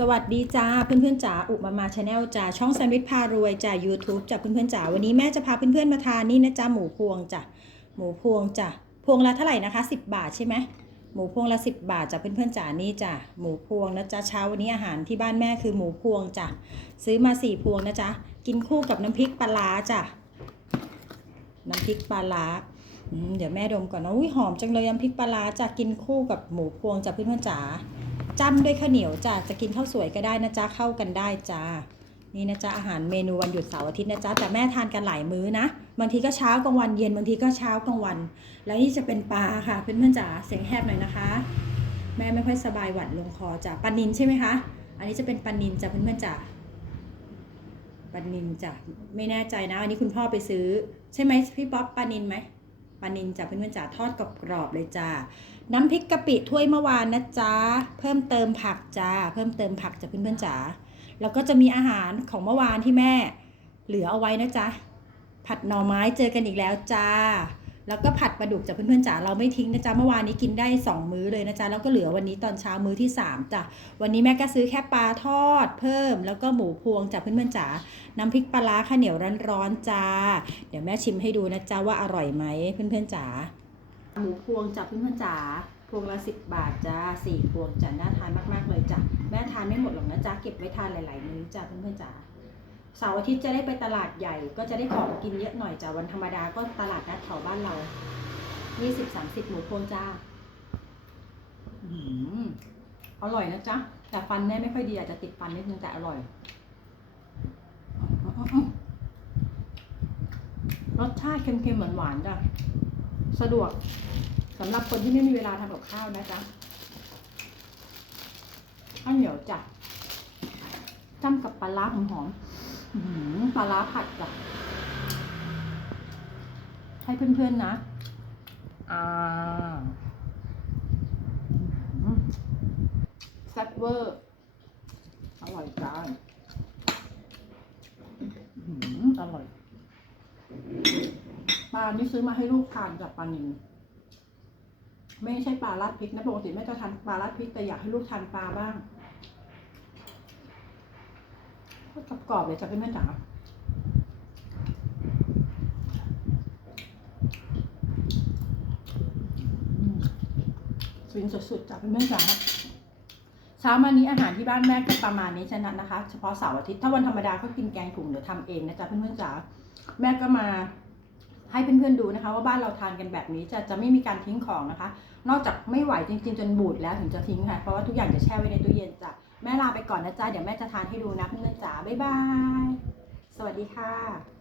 สวัสดีจ้าเพื่อนๆจ๋าอุมามาชาแนลจ้าช่องแซนด์วิชพารวยจ้า YouTube จ้าเพื่อนๆจ๋าวันนี้แม่จะพาเพื่อนๆมาทานนี่นะจ้าหมูพวงจ้ะหมูพวงจ้ะพวงละเท่าไหร่นะคะ 10 บาทใช่ไหมหมูพวงละ 10 บาทจ้ะเพื่อนๆจ๋านี่จ้ะหมูพวงนะจ๊ะเช้าวันนี้อาหารที่บ้านแม่คือหมูพวงจ้ะซื้อมา4พวงนะจ๊ะกินคู่กับน้ำพริกปลาร้าจ้ะน้ำพริกปลาร้าเดี๋ยวแม่ดมก่อนนะอุ้ยหอมจังเลยน้ำพริกปลาร้าจ้ะกินคู่กับหมูพวงจ้ะเพื่อนๆจ๋า จ้ำด้วยข้าวเหนียวจ้ะจะกินข้าวสวยก็ได้นะจ๊ะเข้ากันได้จ้านี่นะจ๊ะอาหารเมนูวันหยุดเสาร์อาทิตย์นะจ๊ะแต่แม่ทานกันหลายมื้อนะบางทีก็เช้ากลางวันเย็นบางทีก็เช้ากลางวัน แล้วนี่จะเป็นปลาค่ะเพื่อนๆจ๋าเสียงแหบหน่อยนะคะ แม่ไม่ค่อยสบายหวัดลงคอจ้ะปลานินใช่ไหมคะอันนี้จะเป็นปลานินจ้ะเพื่อนๆจ๋าปลานินจ้ะไม่แน่ใจนะอันนี้คุณพ่อไปซื้อ ใช่ไหมพี่ป๊อปปลานินไหม ปลานินจ้ะเพื่อนๆจ๋าทอดกรอบๆเลยจ้าน้ำพริกกะปิถ้วยเมื่อวานนะจ๊ะเพิ่มเติมผักจ้าเพิ่มเติมผักจากเพื่อนๆจ๋าแล้วก็จะมีอาหารของเมื่อวานที่แม่ เหลือเอาไว้นะจ๊ะผัดหน่อไม้เจอกันอีกแล้วจ้า แล้วก็ผัดปลาดุกจากเพื่อนๆจ๋าเราไม่ทิ้งนะจ๊ะเมื่อวานนี้กินได้ 2 มื้อเลยนะจ๊ะแล้วก็เหลือวันนี้ตอนเช้ามื้อที่3จ้ะวันนี้แม่ก็ซื้อแค่ปลาทอด เพิ่ม แล้วก็หมูพวงจากเพื่อนๆจ๋าน้ำพริกปลาร้าข้าวเหนียวร้อนๆจ้า เดี๋ยวแม่ชิมให้ดูนะจ๊ะว่าอร่อยไหมเพื่อนๆจ๋าหมูพวงจากเพื่อนๆจ๋าพวงละสิบบาทจ้าสี่พวงจ้ะน่าทานมากๆเลยจ้ะแม่ทานไม่หมดหรอกนะจ๊ะเก็บไว้ทานหลายๆมื้อจ้ะเพื่อนๆจ๋า เสาร์อาทิตย์จะได้ไปตลาดใหญ่ ก็จะได้ของกินเยอะหน่อยจ้ะวันธรรมดาก็ตลาดนัดแถวบ้านเรายี่สิบสามสิบหมูพวงจ้าอื้อร่อยนะจ๊ะ แต่ฟันแม่ไม่ค่อยดีอาจจะติดฟันนิดนึงแต่อร่อย รสชาติเค็มๆหวานๆจ้ะ สะดวกสำหรับคนที่ไม่มีเวลาทำกับข้าวนะจ๊ะข้าวเหนียวจ้ะ จ้ำกับปลาร้าหอมๆปลาร้าผัดจ้ะให้เพื่อนๆนะ อ่าแซ่บเวอร์ อร่อยจ้าอื้อหืออร่อยปลานี่ซื้อมาให้ลูกทานจากปลานิลไม่ใช่ปลาราดพริกนะปกติแม่จะทานปลาราดพริกแต่อยากให้ลูกทานปลาบ้าง ก็กรอบเลยจ้ะเพื่อนๆจ๋าฟินสุดๆจ้ะเพื่อนๆจ๋าเช้ามานี้อาหารที่บ้านแม่ก็ประมาณนี้ฉะนั้นนะคะ เฉพาะเสาร์อาทิตย์ถ้าวันธรรมดาก็กินแกงถุงหรือทำเองนะจ๊ะเพื่อนๆจ๋าแม่ก็มาให้เพื่อนๆดูนะคะ ว่าบ้านเราทานกันแบบนี้จะจะไม่มีการทิ้งของนะคะ นอกจากไม่ไหวจริงๆจนบูดแล้วถึงจะทิ้งค่ะเพราะว่าทุกอย่างจะแช่ไว้ในตู้เย็นจ้ะ แม่ลาไปก่อนนะจ๊ะ เดี๋ยวแม่จะทานให้ดูนะเพื่อนๆจ๋าบ๊ายบาย สวัสดีค่ะ